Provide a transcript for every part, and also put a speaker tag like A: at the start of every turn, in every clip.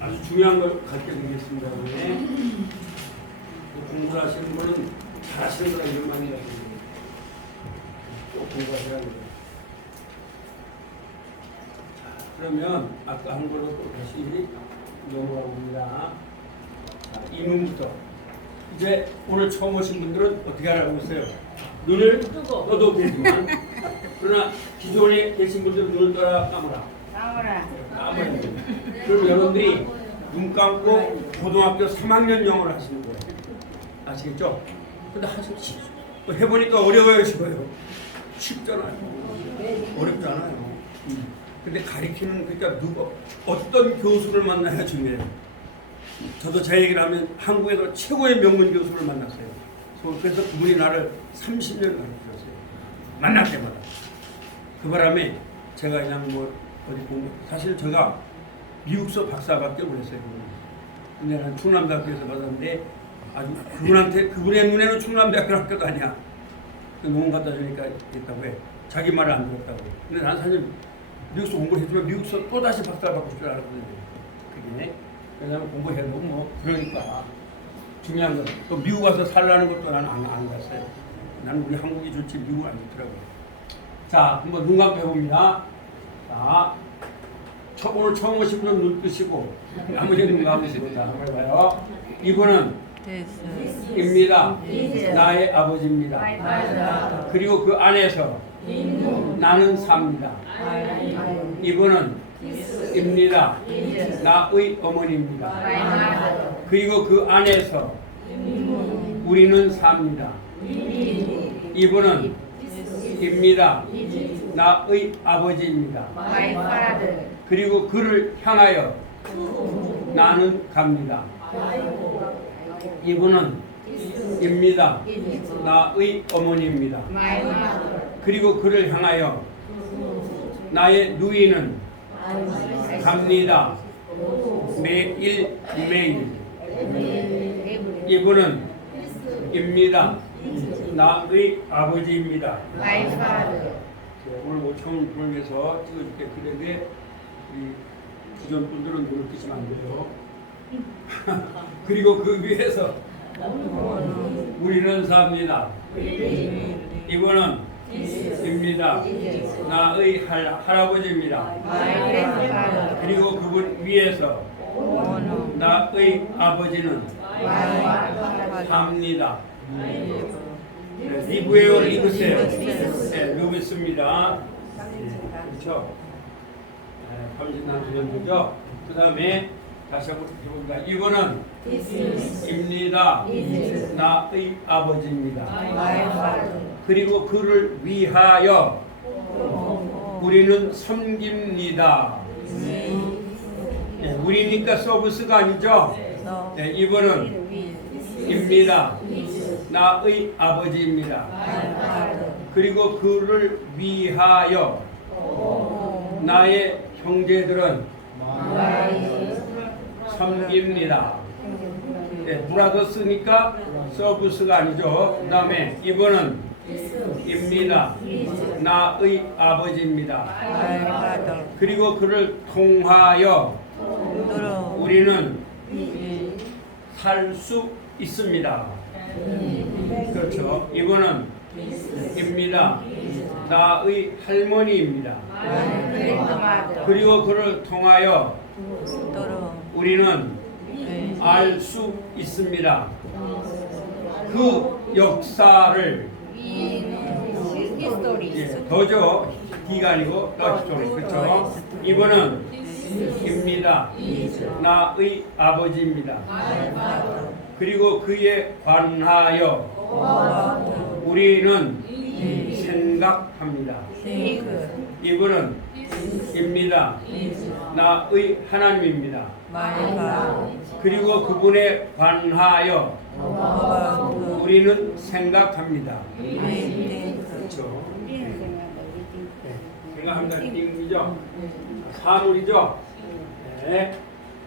A: 아주 중요한 걸 가르쳐 드리겠습니다. 오늘. 공부를 하시는 분은 잘하시는 거라 이런 말이 나요. 꼭 공부하셔야 합니다. 자, 그러면 아까 한 걸로 또 다시 넘어가 봅니다. 자, 이문부터. 이제 오늘 처음 오신 분들은 어떻게 하라고 했어요? 눈을 떠도 되지만 그러나 기존에 계신 분들은 눈을 떠라 감으라.
B: 나오라.
A: 그럼 여러분들이 눈 감고 고등학교 3학년 영어를 하시는 거예요. 아시겠죠? 근데 또 해보니까 어려워요, 쉬워요? 쉽잖아요. 어렵잖아요. 음. 근데 가리키는 그러니까 누가 어떤 교수를 만나야 중요해요. 저도 제 얘기를 하면 한국에서 최고의 명문 교수를 만났어요. 그래서 그분이 나를 30년 가르쳤어요. 만날 때마다. 그 바람에 제가 그냥 뭐 어디 공부 사실 제가 미국서 박사밖에 못했어요. 근데 난 충남대학교에서 받았는데 아주 그분한테 그분의 눈에는 충남대학교 학교도 아니야. 그 농원 갖다 주니까 있다고 해. 자기 말을 안 들었다고. 근데 난 사실 미국서 공부해주면 미국서 또 다시 박사 받고 싶지 않았거든요. 그게 왜냐면 공부해도 뭐 그러니까 중요한 건 또 미국 가서 살라는 것도 나는 안, 안 갔어요. 나는 우리 한국이 좋지 미국 안 좋더라고요. 자, 한번 눈 감고 해봅니다. 자, 처, 오늘 처음 오신 분은 눈 뜨시고 나머지 눈 한번 해봐요. 이분은 입니다. 나의 아버지입니다. 그리고 그 안에서 나는 삽니다. 이분은 입니다. 나의 어머니입니다. 그리고 그 안에서 우리는 삽니다. 이분은 입니다. 나의 아버지입니다. 그리고 그를 향하여 나는 갑니다. 이분은 입니다. 나의 어머니입니다. 그리고 그를 향하여 나의 누이는 갑니다. 매일 매일 이분은 입니다. 나의 아버지입니다. 네, 오늘 모청을 보면서 찍어줄게 그런데 우리 기존 분들은 눈을 뜨시면 안 돼요. 그리고 그 위에서 우리는 삽니다. 이분은 입니다. 나의 할, 할아버지입니다. 그리고 그분 위에서 나의 아버지는 삽니다. 네, 리브에요, 리브세요. 네, 리브습니다. 그렇죠? 네, 30년 정도죠. 그 다음에 다시 한번 해봅니다. 이거는 입니다. 나의 아버지입니다. 그리고 그를 위하여 우리는 섬깁니다. 네, 우리니까 서비스가 아니죠. 네, 이번은 입니다. 나의 아버지입니다. 그리고 그를 위하여 나의 형제들은 섬깁니다. 네, 브라더스니까 서비스가 아니죠. 그 다음에 이번은 입니다. 나의 아버지입니다. 그리고 그를 통하여 우리는 살 수 있습니다. 그렇죠. 이분은 입니다. 나의 할머니입니다.
B: grandmother.
A: 그리고 그를 통하여 우리는 알 수 있습니다. 그 역사를. 예, 더죠. D가 아니고 더스토리 그렇죠. 이분은 입니다. 나의 아버지입니다. 그리고 그에 관하여 우리는 생각합니다. 이분은 입니다. 나의 하나님입니다. 그리고 그분에 관하여 우리는 생각합니다. 그렇죠. 생각합니다. 띵이죠. 사물이죠. 네.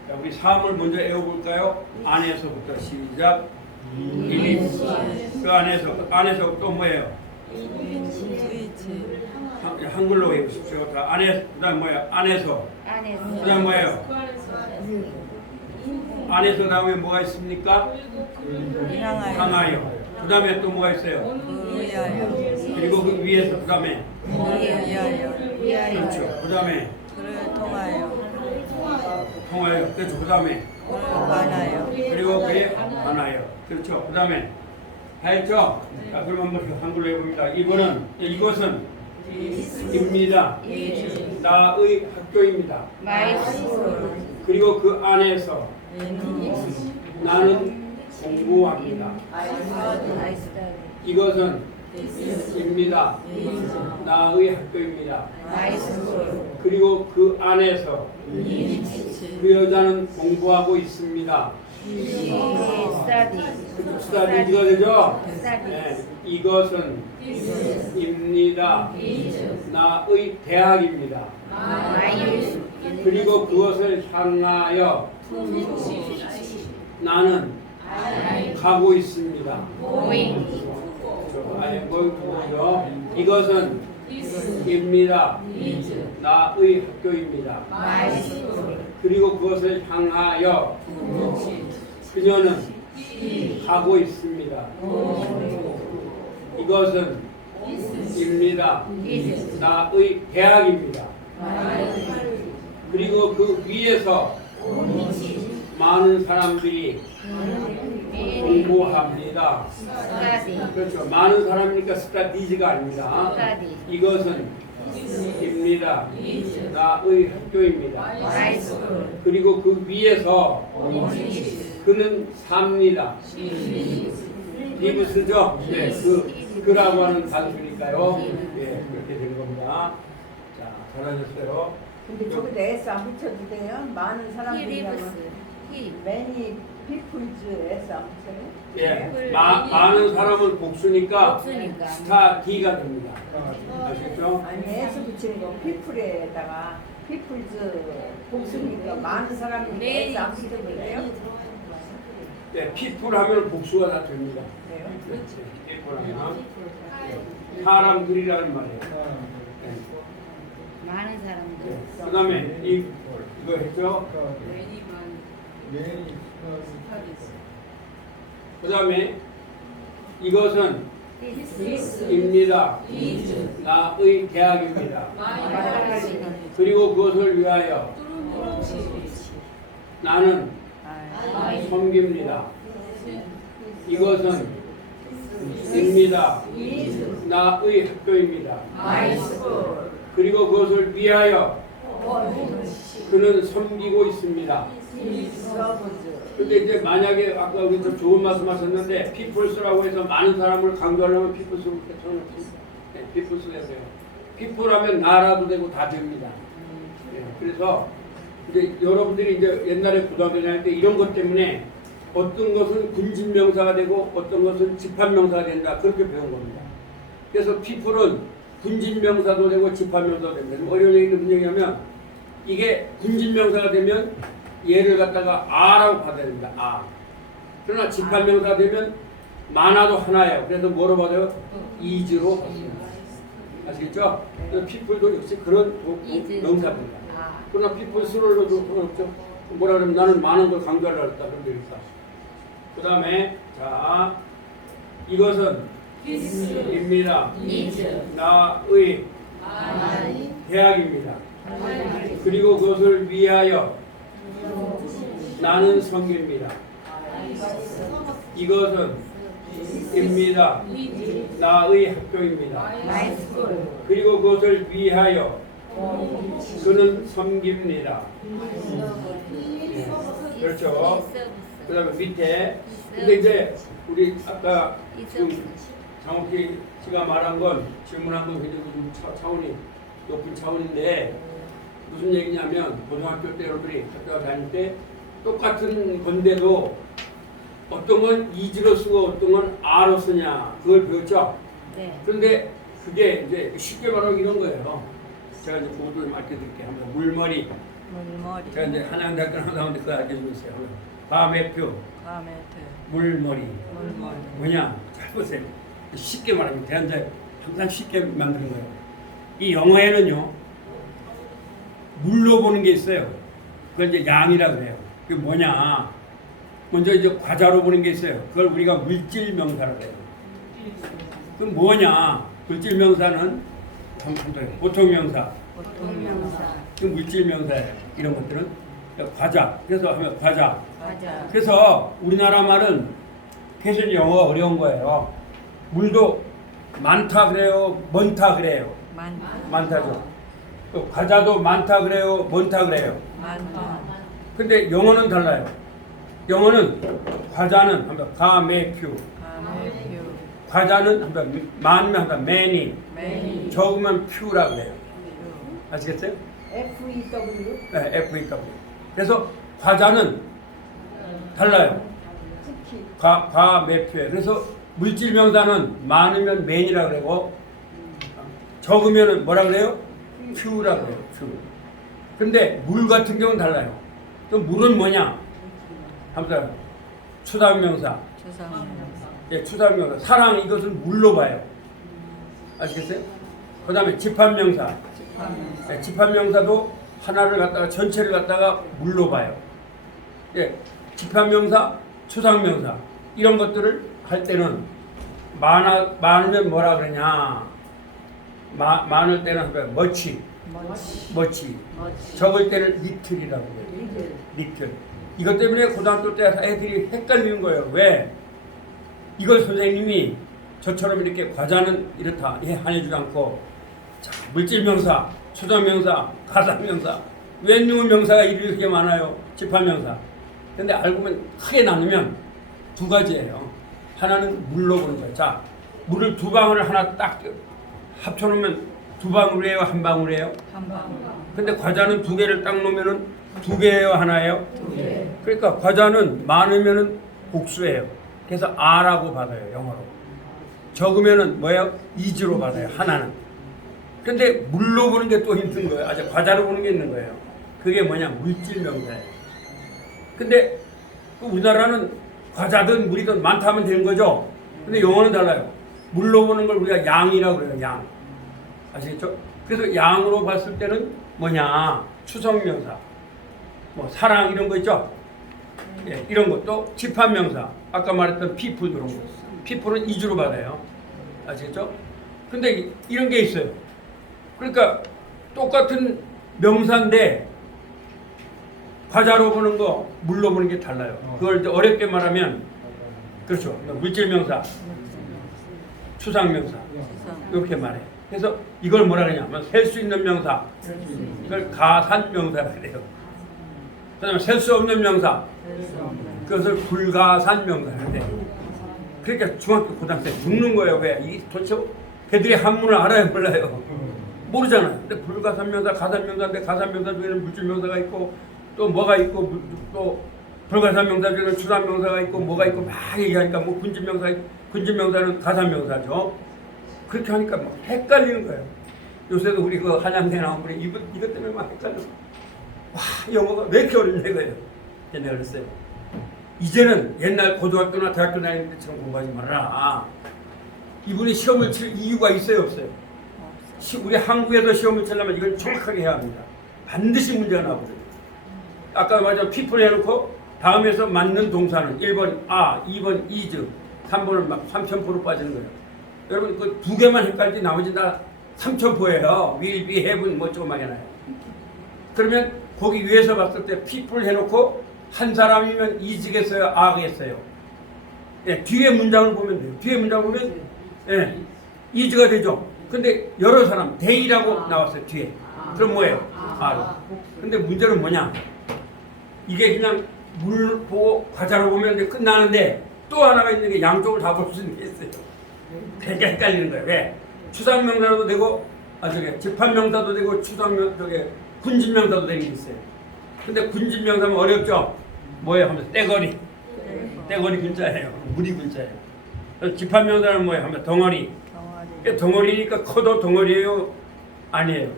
A: 자, 우리 사물 먼저 외워볼까요? 안에서부터 시작. 이미 그 안에서 그 안에서 또 뭐예요? 한- 한글로 외우십시오. 자, 안에 그다음 뭐예요? 안에서
B: 안에서.
A: 그다음 뭐예요? 안에서 다음에 뭐가 있습니까?
C: 향하여
A: 향하여. 그 다음에 또 뭐가 있어요?
C: 의하여
A: 그리고 그 위에서 그 다음에
C: 그를 위하여
A: 그렇죠. 그 다음에
C: 그를 통하여
A: 통하여. 그렇죠. 그 다음에
C: 그를 관하여
A: 그리고 그에 관하여. 그렇죠. 그 다음에 다 했죠? 자, 그럼 한번 한글로 해봅니다. 이거는 이것은 입니다. 나의 학교입니다. 그리고 그 안에서 나는 공부합니다. 이것은 입니다. 나의 학교입니다. 그리고 그 안에서 그 여자는 공부하고 있습니다.
B: 스타디
A: 스타디지가 되죠? 네, 이것은 입니다. 나의 대학입니다. 그리고 그것을 향하여 나는 가고 있습니다. 뭐? 이것은 입니다. 나의 학교입니다. 그리고 그것을 향하여 그녀는 가고 있습니다. 이것은 입니다. 나의 대학입니다. 그리고 그 위에서 많은 사람들이 공부합니다. 그렇죠. 많은 사람이니까 스타디지가 아닙니다. 이것은 입니다. 나의 학교입니다. 그리고 그 위에서 그는 삽니다. 리브스죠? 네, 그 그라고 하는 단수니까요. 예, 그렇게 된 겁니다. 자, 잘하셨어요.
D: 근데 저기다 S 안 붙여도 돼요? 많은
B: 히
D: 사람들이라고
B: 리브스 히
D: 매니 피플즈 S 안 붙여요?
A: 예, 마, 많은 사람은 복수니까
B: 복수니까.
A: 스타 D가 됩니다. 아시겠죠?
D: 아니 S 붙이는 거 피플에다가 피플즈 복수니까 많은 사람이
B: 네.
D: S 안 붙여도 돼요?
A: 네, 피플 하면 복수가 다 됩니다.
D: 그래요?
A: 그렇지. 피플 하면 사람들이라는 말이에요. 네.
B: 많은 사람들
A: 그 다음에 이, 이거 했죠? 그 다음에 이것은 입니다. 나의 대학입니다. 그리고 그것을 위하여 나는 섬깁니다. 이것은 입니다. 나의 학교입니다. 그리고 그것을 위하여 그는 섬기고 있습니다. 근데 이제 만약에 아까 우리 좀 좋은 말씀 하셨는데 피플스라고 해서 많은 사람을 강조하려면 피플스로 쳐놓지. 네, 피플스 해서요. 피플하면 나라도 되고 다 됩니다. 네, 그래서 이제 여러분들이 이제 옛날에 고등학교 다닐 때 이런 것 때문에 어떤 것은 군진 명사가 되고 어떤 것은 집합 명사가 된다 그렇게 배운 겁니다. 그래서 피플은 군진 명사도 되고 집합 명사도 됩니다. 좀 어려운 얘기는 무슨 얘기냐면 이게 군진 명사가 되면 얘를 갖다가 아라고 받아야 됩니다. 아. 그러나 집합 명사가 되면 만화도 하나예요. 그래서 뭐로 받아요? 이즈로 받습니다. 아시겠죠? 그래서 피플도 역시 그런. 명사입니다.
B: 아
A: 그러나 넣어도 그렇죠. 뭐라 그러면 나는 많은 걸 강조하려고 했다. 그런 데 있다. 그 다음에 자 이것은 입니다. 나의 대학입니다. 그리고 그것을 위하여 나는 성경입니다. 이것은 입니다. 나의 학교입니다. 그리고 그것을 위하여 그는 섬깁니다. 예, 그렇죠. 그 다음에 밑에 근데 이제 우리 아까 지금 장옥희 씨가 말한 건 질문한 건 굉장히 좀 차, 차원이 높은 차원인데 무슨 얘기냐면 고등학교 때 여러분이 학교 다닐 때 똑같은 건데도 어떤 건 이지로 쓰고 어떤 건 아로 쓰냐 그걸 배웠죠.
B: 네.
A: 그런데 그게 이제 쉽게 말하면 이런 거예요. 제가 이제 그것도 좀 알려드릴게요. 한번 물머리.
C: 물머리
A: 제가 이제 하나님 할때 하나인데 그거 알려주세요. 밤의표
C: 가메트
A: 물머리.
C: 물머리
A: 뭐냐? 잘 보세요. 쉽게 말하면 대한자에 항상 쉽게 만드는 거예요. 이 영어에는요 물로 보는 게 있어요. 그건 이제 양이라 그래요. 그게 뭐냐? 먼저 이제 과자로 보는 게 있어요. 그걸 우리가 물질 명사라고 해요. 그럼 뭐냐? 물질 명사는 보통 명사,
C: 보통 명사.
A: 그 물질 명사예요. 이런 것들은 과자. 그래서 하면 과자.
C: 과자.
A: 그래서 우리나라 말은 계속 영어가 어려운 거예요. 물도 많다 그래요, 많다 그래요.
C: 많다.
A: 많다죠. 또 과자도 많다 그래요, 많다 그래요.
C: 많다.
A: 근데 영어는 달라요. 영어는 과자는 한번 가메퓨,
C: 가메퓨.
A: 과자는 한번 많으면 한번 many,
C: 메니.
A: 적으면 few라 그래요.
C: 퓨.
A: 아시겠어요?
D: F E W
A: 네, FEW. 그래서 과자는 달라요.
D: 특히
A: 과, 과, 매표에. 그래서 물질 명사는 많으면 맨이라 그러고 적으면은 뭐라 그래요? 퓨라 그래요. 퓨. 근데 물 같은 경우는 달라요. 또 물은 뭐냐? 한번 추다운 명사.
C: 추상 명사.
A: 예, 추다운 명사. 사랑 이것을 물로 봐요. 아시겠어요? 그 다음에 집합 명사.
C: 집합 명사.
A: 예, 집합 명사도 하나를 갖다가 전체를 갖다가 물로 봐요. 예, 집합 명사, 추상 명사 이런 것들을 할 때는 많아 많으면 뭐라 그러냐? 마, 많을 때는 머치.
C: 머치.
A: 머치. 적을 때는 리틀이라고 해요.
D: 리들
A: 리틀. 이것 때문에 고등학교 때 애들이 헷갈리는 거예요. 왜? 이걸 선생님이 저처럼 이렇게 과자는 이렇다 예, 해주지 않고 자, 물질 명사, 초장 명사, 가상 명사, 웬유문 명사가 이렇게 많아요. 집합 명사. 근데 알고 보면 크게 나누면 두 가지예요. 하나는 물로 보는 거예요. 자, 물을 두 방울을 하나 딱 합쳐놓으면 두 방울이에요, 한 방울이에요.
C: 한 방울.
A: 근데 과자는 두 개를 딱 놓으면은 두 개예요, 하나예요?
C: 두 개.
A: 그러니까 과자는 많으면은 복수예요. 그래서 R라고 받아요, 영어로. 적으면은 뭐예요? 이즈로 받아요, 하나는. 근데 물로 보는 게또 힘든 거예요. 아주 과자로 보는 게 있는 거예요. 그게 뭐냐? 물질 명사예요. 근데 또 우리나라는 과자든 물이든 많다면 되는 거죠. 근데 영어는 달라요. 물로 보는 걸 우리가 양이라고 그래요, 양. 아시겠죠? 그래서 양으로 봤을 때는 뭐냐? 추성명사. 뭐 사랑 이런 거 있죠? 예, 이런 것도 집합명사. 아까 말했던 people 그런 거. people은 이주로 받아요. 아시겠죠? 근데 이- 이런 게 있어요. 그러니까 똑같은 명사인데 과자로 보는 거, 물로 보는 게 달라요. 그걸 이제 어렵게 말하면 그렇죠. 물질명사, 추상명사
C: 추상.
A: 이렇게 말해요. 그래서 이걸 뭐라 그러냐면 셀 수 있는 명사, 이걸 가산명사라 그래요. 그다음에 셀 수 없는 명사. 그것을 불가산 명사라 그래요. 그러니까 중학교 고등학교 때 죽는 거예요. 왜? 이 도대체 걔들이 한문을 알아요, 몰라요? 모르잖아요. 근데 불가산 명사, 가산 명사인데 가산 명사 중에는 물질 명사가 있고 또 뭐가 있고 물- 또 불가산 명사 중에는 추산 명사가 있고 뭐가 있고 막 얘기하니까 뭐 군진명사, 군진명사는 가산 명사죠. 그렇게 하니까 막 헷갈리는 거예요. 요새도 우리 그 한양대 나온 분이 이것 때문에 막 헷갈려. 와, 영어가 왜 이렇게 어렵냐 이거예요. 옛날에 그랬어요. 이제는 옛날 고등학교나 대학교 다닐 때처럼 공부하지 말아라. 이분이 시험을 칠 이유가 있어요, 없어요? 시- 우리 한국에서 시험을 치려면 이걸 정확하게 해야 합니다. 반드시 문제가 나오거든요. 아까 말한 피플 해놓고 다음에서 맞는 동사는 1번 아, 2번 이즈, 3번은 막 3천포로 빠지는 거예요. 여러분 그 두 개만 헷갈리지 나머지 다 3천포예요. will be, have 뭐 조금만 해놔요. 그러면 거기 위에서 봤을 때 people 해놓고 한 사람이면 is겠어요? a겠어요? 예, 뒤에 문장을 보면 돼요. 뒤에 문장 보면 예, is가 되죠. 근데 여러 사람 they라고 나왔어요. 뒤에. 그럼 뭐예요? 아. 근데 문제는 뭐냐? 이게 그냥 물 보고 과자로 보면 이제 끝나는데 또 하나가 있는 게 양쪽을 다 볼 수 있는 게 있어요. 그러니까 헷갈리는 거예요. 왜? 추상명사도 되고, 아, 저기, 집합명사도 되고, 추상명, 저기, 군진명사도 되는 게 있어요. 근데 군진명사면 어렵죠? 뭐예요? 하면서 떼거리. 떼거리 군자예요. 무리. 그래서 집합명사는 뭐예요? 하면 덩어리.
C: 덩어리.
A: 덩어리니까 커도 덩어리예요? 아니에요.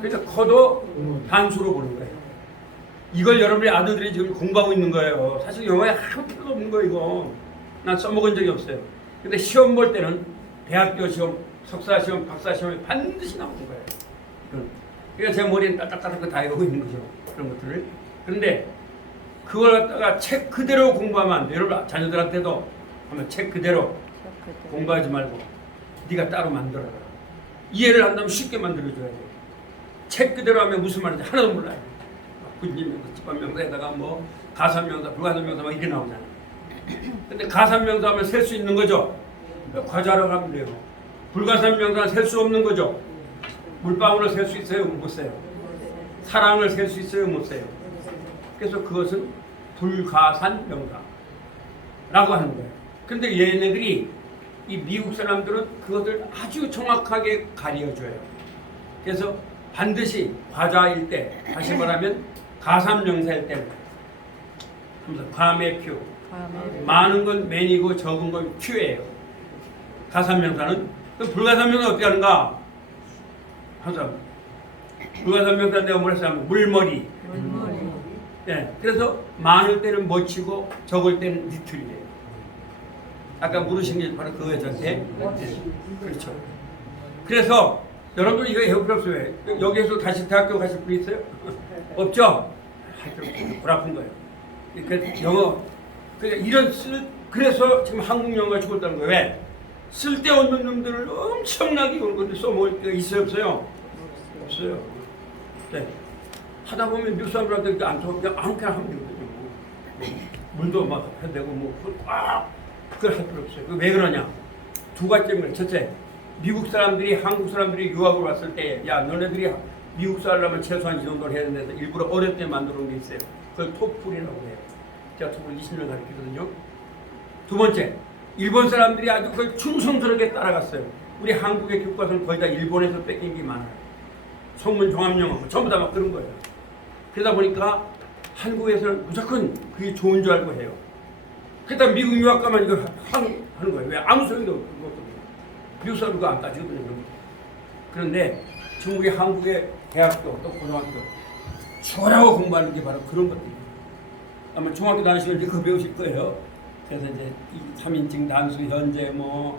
A: 그래서 커도 단수로 보는 거예요. 이걸 여러분의 아들들이 지금 공부하고 있는 거예요. 사실 영어에 아무 필요도 없는 거예요, 이거. 난 써먹은 적이 없어요. 근데 시험 볼 때는 대학교 시험, 석사 시험, 박사 시험에 반드시 나오는 거예요. 그러니까 제 머리는 따딱따딱 다 외우고 있는 거죠. 그런 것들을. 그런데 그걸 갖다가 책 그대로 공부하면 안 돼. 여러분 자녀들한테도 하면 책 그대로 공부하지 말고 네가 따로 만들어라. 이해를 한다면 쉽게 만들어줘야 돼. 책 그대로 하면 무슨 말인지 하나도 몰라요. 군진명사, 집안명사에다가 뭐 가산명사, 불가산명사 막 이렇게 나오잖아. 근데 가산명사 하면 셀 수 있는 거죠. 과자라고 하면 돼요. 불가산명사는 셀 수 없는 거죠. 물방울을 셀 수 있어요? 못 세요? 사랑을 셀 수 있어요? 못 세요? 그래서 그것은 불가산명사라고 하는 거예요. 근데 얘네들이 이 미국 사람들은 그것을 아주 정확하게 가려줘요. 그래서 반드시 과자일 때, 다시 말하면 가산명사일 때, 그래서 과매표, 많은 건 맨이고 적은 건 큐예요. 가산명사는 그럼 불가산명사 어떻게 하는가? 항상 불가산명사 내가 뭐랬어 하면 물머리. 예, 그래서 많을 때는 멋지고 적을 때는 니틀이에요. 아까 물으신 게 바로 그거예요, 저한테. 예, 그렇죠. 그래서 여러분들 이거 해볼 필요 없어요. 여기에서 다시 대학교 가실 분 있어요? 없죠? 골 아픈 거예요. 그 영어 그러니까 이런 쓸 그래서 지금 한국 영어가 죽었다는 거예요. 왜? 쓸데없는 놈들을 엄청나게 이걸 써먹을 때가 있어요, 없어요? 없어요. 네. 하다 보면 미국 사람들한테 안 좋은 그냥 아무렇게나 하면 되거든요. 뭐, 물도 막 해야 되고 뭐꽉 그걸 할 필요 없어요. 그왜 그러냐? 두 가지 때문에 첫째, 미국 사람들이 한국 사람들이 유학을 왔을 때 야 너네들이 미국 살려면 최소한 이 정도를 해야 된다 해서 일부러 어렵게 만들어 놓은 게 있어요. 그걸 토플이라고 해요. 제가 토플 20년 가르치거든요. 두 번째, 일본 사람들이 아주 그걸 충성스럽게 따라갔어요. 우리 한국의 교과서는 거의 다 일본에서 뺏긴 게 많아요. 성문 종합영어 뭐 전부 다 막 그런 거예요. 그러다 보니까 한국에서는 무조건 그게 좋은 줄 알고 해요. 그러다 미국 유학 가면 이거 하는 거예요. 왜 아무 소용도 없거든요. 미국 사람 그거 안 따지거든요. 그런데 우리 한국의 대학교 또 고등학교 추월하고 공부하는 게 바로 그런 것들이에요. 아마 중학교 다니시면 이제 그거 배우실 거예요. 그래서 이제 이 3인칭 단수 현재 뭐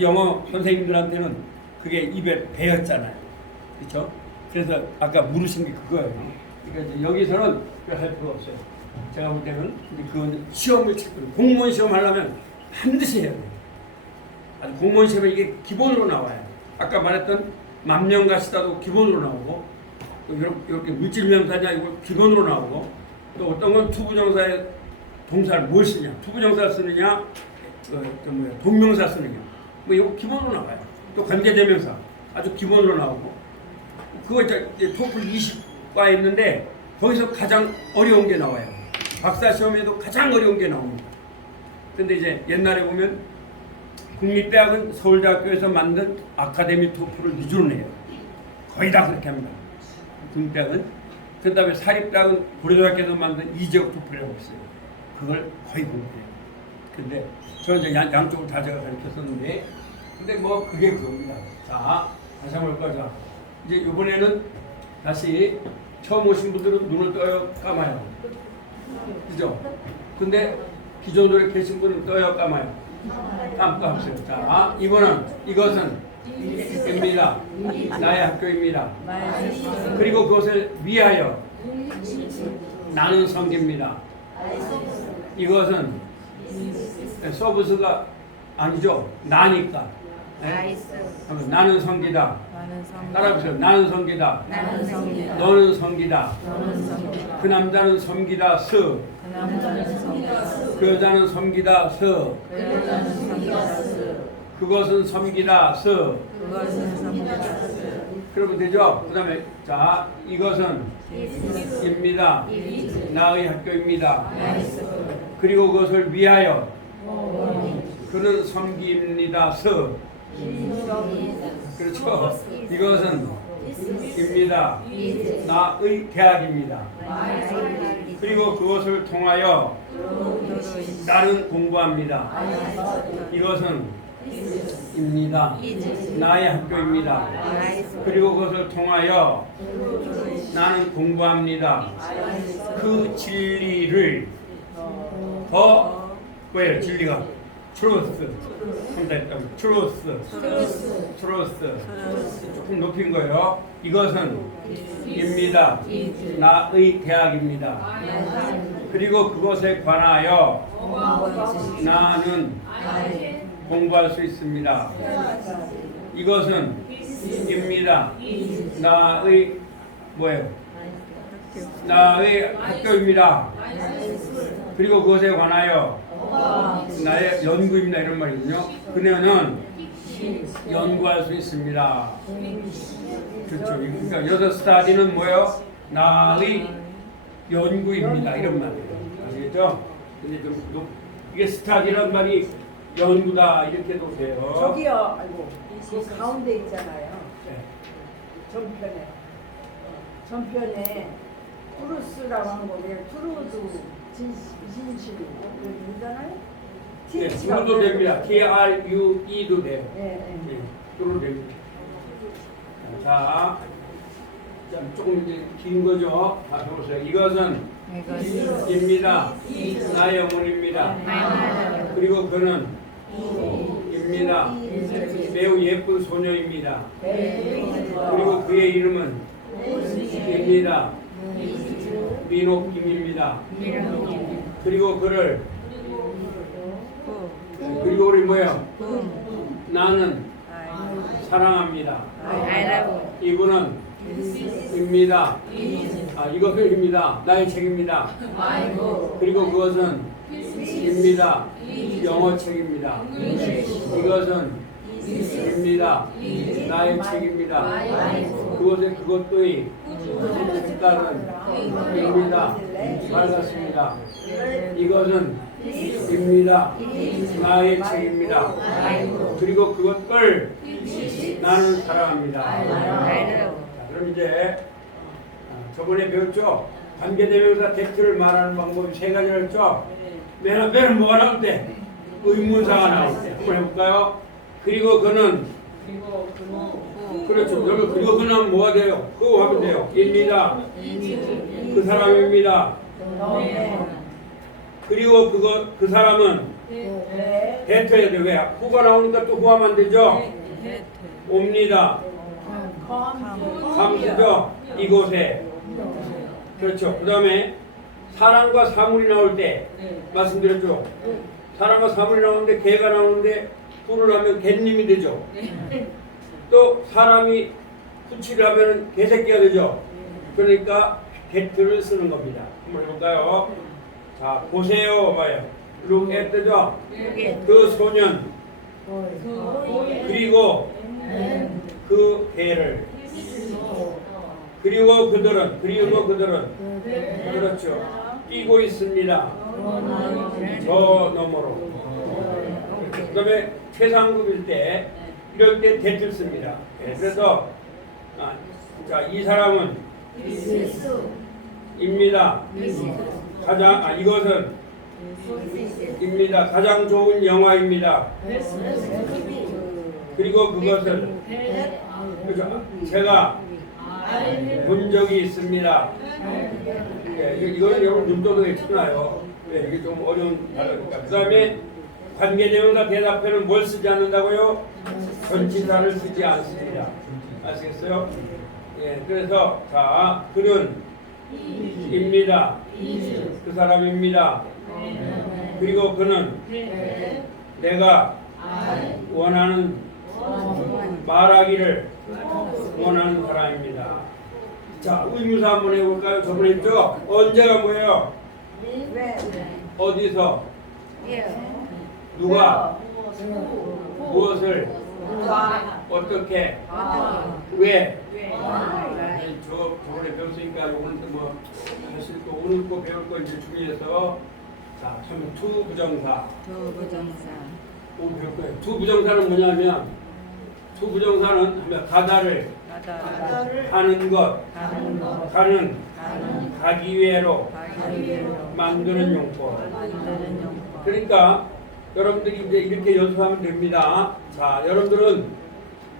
A: 영어 선생님들한테는 그게 입에 배었잖아요. 그렇죠? 그래서 아까 물으신 게 그거예요. 그러니까 여기서는 할 필요 없어요. 제가 볼 때는 그건 시험을 치거든요. 공무원 시험 하려면 반드시 해야 돼요. 아니 공무원 시험에 이게 기본으로 나와요. 아까 말했던 만명가시다도 기본으로 나오고 또 이렇게, 물질명사냐 이거 기본으로 나오고 또 어떤 건 투부정사의 동사를 뭘 쓰냐 투부정사 쓰느냐 어, 동명사 쓰느냐 뭐 이거 기본으로 나와요. 또 관계대명사 아주 기본으로 나오고 그거 이제 토플 20과 있는데 거기서 가장 어려운 게 나와요. 박사 시험에도 가장 어려운 게 나옵니다. 근데 이제 옛날에 보면 국립대학은 서울대학교에서 만든 아카데미 토플을 위주로 내요. 거의 다 그렇게 합니다. 국립대학은. 그 다음에 사립대학은 고려대학교에서 만든 이재학 토플이라고 있어요. 그걸 거의 공부해요. 근데 저는 이제 양, 양쪽을 다 제가 가르쳤었는데, 근데 뭐 그게 그겁니다. 자, 다시 한번 볼까요? 자, 이제 이번에는 다시 처음 오신 분들은 눈을 떠요, 감아요. 그죠? 근데 기존으로 계신 분은 떠요, 감아요. 깜깜하세요. 자, 이거는 이것은 입니다. 나의 학교입니다. 그리고 그것을 위하여 나는 성기입니다. 이것은 서브스가 아니죠. 나니까. 네?
B: 나이스.
A: 나는 성기다.
C: 나는 성
A: 따라하세요. 나는 성기다.
B: 나는 성기다.
A: 너는 성기다.
C: 너는 성기다.
A: 그 남자는 섬기다 스.
C: 그 남자는 성기다.
A: 그 여자는 섬기다 스.
C: 그 여자는 성기다.
A: 그것은 섬기다 스.
C: 그것은 성기다.
A: 그러면 되죠? 그 다음에 자 이것은 입니다. 나의 학교입니다. 그리고 그것을 위하여 그는 섬기입니다. 스. 그렇죠? 이것은 입니다. 나의 대학입니다. 그리고 그것을 통하여 나는 공부합니다. 이것은 입니다. 나의 학교입니다. 그리고 그것을 통하여 나는 공부합니다. 그 진리를 더 왜요? 진리가 트루스. 한다 트루스. 트루스. 조금 높인 거예요. 이것은 입니다. 나의 대학입니다. 그리고 그것에 관하여 나는 공부할 수 있습니다. 이것은 입니다. 나의 뭐예요? 나의 학교입니다. 그리고 그것에 관하여 나의 연구입니다. 이런 말이거든요. 그녀는 연구할 수 있습니다. 그렇죠. 그러니까 여섯 스타디는 뭐예요? 나의 연구입니다. 이런 말이에요. 아시겠죠? 근데 좀 높- 이게 스타디란 말이 연구다 이렇게 돼요.
D: 저기요, 아이고, 그 가운데 있잖아요.
A: 네.
D: 전편에. 전편에 투루스라고 하는 거, 왜 투루도 진, 진실이고, 그러잖아요?
A: 네, 그것도 됩니다. T R U E도 돼요.
D: 예, 예.
A: 네, 그것도 됩니다. 자, 자, 조금 이제 긴 거죠. 자, 보세요. 이것은 입니다. 나의 어머니입니다. 그리고 그는 입니다. 매우 예쁜 소녀입니다. 그리고 그의 이름은 입니다. 민옥임입니다. 그리고 그를 그리고 우리 뭐예요? 나는 사랑합니다. 이분은 입니다. 아 이것은 입니다. 나의 책입니다. 그리고 그것은 입니다. 영어 책입니다. 이것은 입니다. 나의 책입니다. 그것의 그것도의 딸은 입니다. 밝았습니다. 이것은 입니다. 나의 책입니다. 그리고 그것을 나는 사랑합니다. 그럼 이제 아, 저번에 배웠죠? 관계대명사 대표를 말하는 방법이 세 가지를 했죠? 맨 앞에는 뭐가 나올 때? 의문사가 나올 때. 한번 해볼까요? 그리고 그는 그렇죠. 여러분 그리고 그는 뭐가 돼요? 그거 하면 돼요. 입니다. 그 사람입니다. 그리고 그거 그 사람은
D: 네.
A: 대표해야 돼. 왜? 후가 나오니까 또 후하면 안 되죠? 옵니다. 감수죠. 이곳에. 그렇죠. 그 다음에 사람과 사물이 나올 때 말씀드렸죠. 사람과 사물이 나오는데 개가 나오는데 후를 하면 개님이 되죠. 또 사람이 후치를 하면 개새끼가 되죠. 그러니까 개트를 쓰는 겁니다. 한번 해볼까요? 자 보세요, 봐요. At the 그 소년. 그리고 그 개를. 그리고 그들은 그리고 그들은. 그렇죠. 뛰고 있습니다. 저 너머로. 그 다음에 최상급일 때 이럴 때 대틀 씁니다 예, 그래서 아, 자, 이 사람은 입니다 가장 아 이것은 입니다 가장 좋은 영화입니다 그리고 그것을 그죠? 제가 본 적이 있습니다. 예, 이거- 이거는 여러분 눈도덕에 치나요? 예, 이게 좀 어려운 단어니까. 그 다음에 관계대명사 대답에는 뭘 쓰지 않는다고요? 전치사를 쓰지 않습니다. 아시겠어요? 예, 그래서 자, 그는 입니다. 그 사람입니다. 그리고 그는 내가 원하는 말하기를 원하는 사람입니다. 자, 의무사 한번 해볼까요? 저번에 했죠? 언제가 뭐예요?
D: 왜?
A: 어디서?
B: 예
A: 누가? 무엇을? 어떻게?
B: 어떻게
A: 왜?
B: 아,
A: 저 저번에 배웠으니까 오늘 뭐 사실 또 오늘 거 배울 거 이제 중에서. 자, 처음 투 부정사.
C: 두 부정사.
A: 오늘 배울 거예요. 투 부정사는 뭐냐면 투 부정사는 하면 가다를
C: 가다
A: 하는 것,
C: 가는 것.
A: 가는
C: 가는
A: 가기 위해로
C: 가기 위로
A: 만드는 용법.
C: 만드는 용법.
A: 그러니까 여러분들이 이제 이렇게 연습하면 됩니다. 자, 여러분들은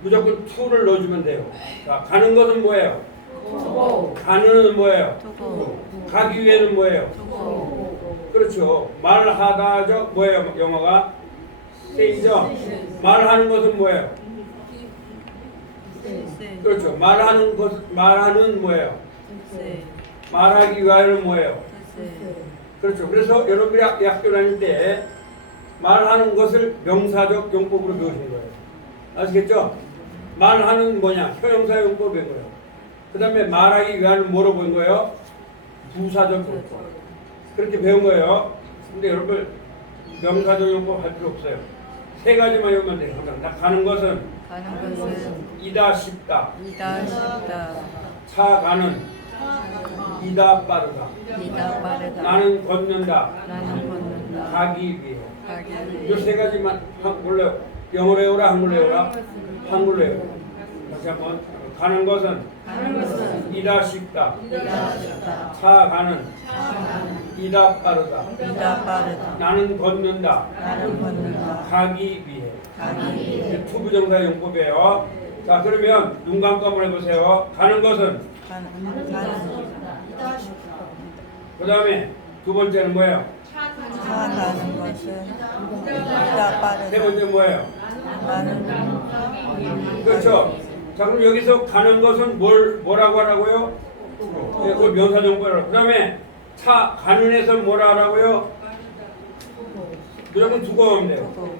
A: 무조건 투를 넣어주면 돼요. 자, 가는 것은 뭐예요? 가는은 뭐예요?
C: 두고
A: 가기 위해는 뭐예요?
C: 두고
A: 그렇죠. 말하다죠. 뭐예요? 영어가 세이죠. 말하는 것은 뭐예요?
C: 세.
A: 그렇죠. 말하는 것 말하는 뭐예요?
C: 세.
A: 말하기 위하여는 뭐예요?
C: 세.
A: 그렇죠. 그래서 여러분이 학- 학교 다닐 때 말하는 것을 명사적 용법으로 배우신 거예요. 아시겠죠? 말하는 뭐냐? 형용사 용법 배운 거예요. 그 다음에 말하기 위하여는 뭐로 배운 거예요? 부사적 용법. 그렇게 배운 거예요. 근데 여러분 명사적 용법 할 필요 없어요. 세 가지만 외우면 돼요. 항상. 나 가는 것은
C: 가는 것은
A: 이다 쉽다.
C: 이다 쉽다.
A: 차 가는 이다 빠르다.
C: 이다 빠르다.
A: 나는 걷는다.
C: 나는 걷는다.
A: 가기 위해. 이. 세 가지만 한글로 영어로 외우라 한글로 외우라. 한글로 외우라 다시 한번 가는 것은 이다 쉽다. 차 가는 이다 빠르다. 나는 걷는다. 가기 위해. 이게 투부 정사 용법이에요. 자 그러면 눈 감고 한번 해보세요. 가는 것은 그 다음에 두 번째는 뭐예요
C: 차 가는 것은 이다
A: 세
C: 빠르다.
A: 번째 뭐예요
C: 나는
A: 그렇죠 자 그럼 여기서 가는 것은 뭘 뭐라고 하라고요 네, 그걸 명사정보라고. 그 다음에 차 가는 에서 뭐라 하라고요? 무조건 두고 하면 돼요.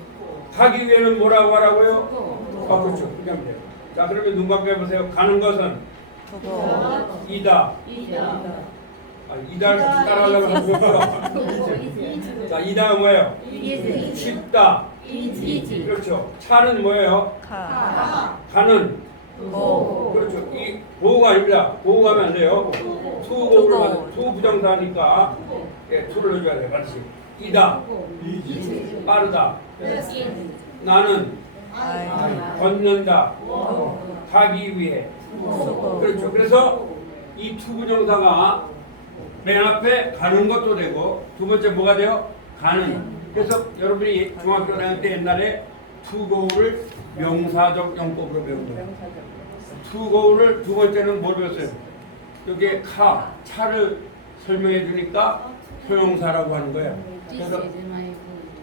A: 가기 위해는 뭐라고 하라고요? 아, 그렇죠. 그렇게 하면 돼요. 자, 그러면 눈 감고 해보세요. 가는 것은
C: 두고
A: 이다. 아, 이다 따라하려면 안 되고요. 자, 이다가 뭐예요? 쉽다. 그렇죠. 차는 뭐예요?
C: 가.
A: 가는.
C: 고.
A: 그렇죠. 이 보호가 아닙니다. 보호하면 안 돼요. 투고를
C: 투고.
A: 받은 투 부정사니까 예, 투를 넣어줘야 돼요. 같이. 이다. 빠르다. 나는. 걷는다. 가기 위해. 그렇죠. 그래서 이 투부정사가 맨 앞에 가는 것도 되고 두 번째 뭐가 돼요? 가는. 그래서 여러분이 중학교 다닐 때 옛날에 투고를 명사적 용법으로 배운 거예요. 투고를 두 번째는 뭘 배웠어요? 여기에 카, 차를 설명해 주니까 효용사라고 하는 거예요. 그래서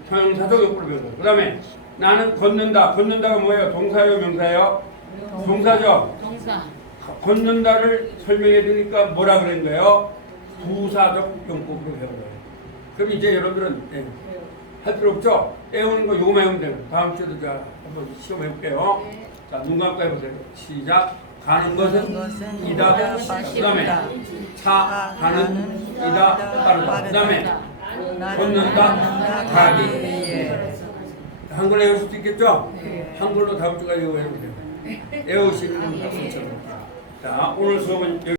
A: 형용사적 용법을 배운 거예요. 그 다음에 나는 걷는다. 걷는다가 뭐예요? 동사예요, 명사예요? 동사죠. 걷는다를 설명해 주니까 뭐라 그런 거예요? 부사적 용법으로 배운 거예요. 그럼 이제 여러분들은 예, 할 필요 없죠? 배우는 거 요거만 해보면 돼요. 다음 주에도 제가 한번 시험 해 볼게요. 자, 눈 감고 해보세요. 시작. 가는 것은
C: 것은
A: 이다
C: 이다
A: 그 다음에
C: 빠르다.
A: 차 가는 이다 빠르다. 그 다음에 걷는다,
C: 가기 위해.
A: 한글 외울 수도 있겠죠?
C: 네.
A: 한글로 다음 주까지 외우면 돼요. 외우시는 박수처럼. 자, 오늘 수업은 여기